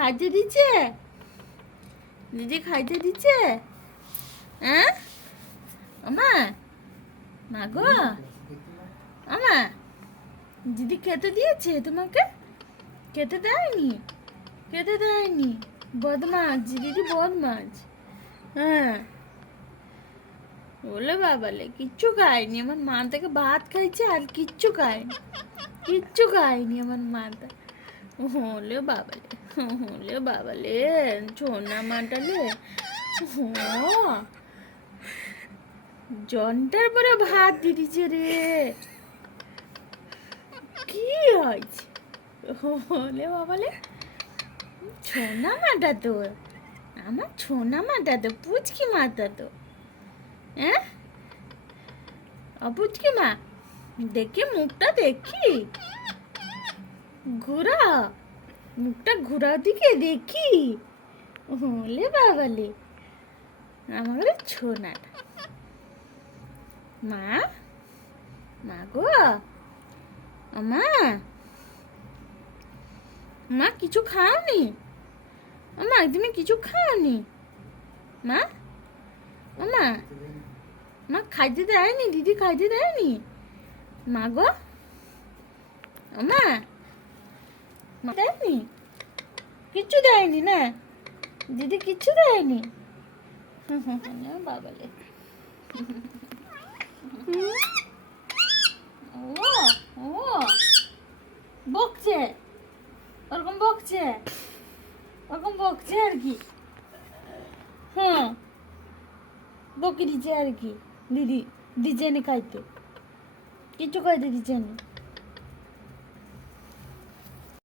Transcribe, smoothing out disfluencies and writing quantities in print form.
খাইতে দিচ্ছে? দিদি খাইতে দিচ্ছে? হ্যাঁ আমা, মা গো আমা, দিদি খেতে দিয়েছে তোমাকে? খেতে দেয়নি? খেতে দেয়নি? বদমাস, দিদি বদমাস। হ্যাঁ, বলে বাবালে কিচ্ছু খায়নি আমার মা, থেকে ভাত খাইছে আর কিচ্ছু খায়নি, কিচ্ছু খায়নি আমার মাটা। হলে বাবালে, হলে বাবালে, ছোনা মাটালে। জনটার পরে ভাত দিদিছে রে, কি হয়েছে? হলে বাবালে, ছোনা মাটা তো, আমার ছোনা মাটা তো, পুচকি মাটা তো। হ্যাঁ অপুচকি মা, দেখি মুখটা দেখি, ঘোরা মুখটা, ঘোরার দিকে দেখি। হলে বাবালে, আমার ছোনাটা। মা, মা গো মা, মা কিছু খাওনি? মা তুমি কিছু খাওনি? মা, মা, মা খাইতে দেয়নি? দিদি খাইতে দেয়নি? মা গো মা, মা দেয়নি? কিচ্ছু দেয়নি না? দিদি কিচ্ছু দেয়নি? বাবালে, ও ও বকছে, ওরকম বকছে, ওরকম বকছে আর কি। হ্যাঁ, বকে দিচ্ছে আর কি। দিদি দিচ্ছে নি খাইতে, কিচ্ছু খাইতে দিচ্ছে না।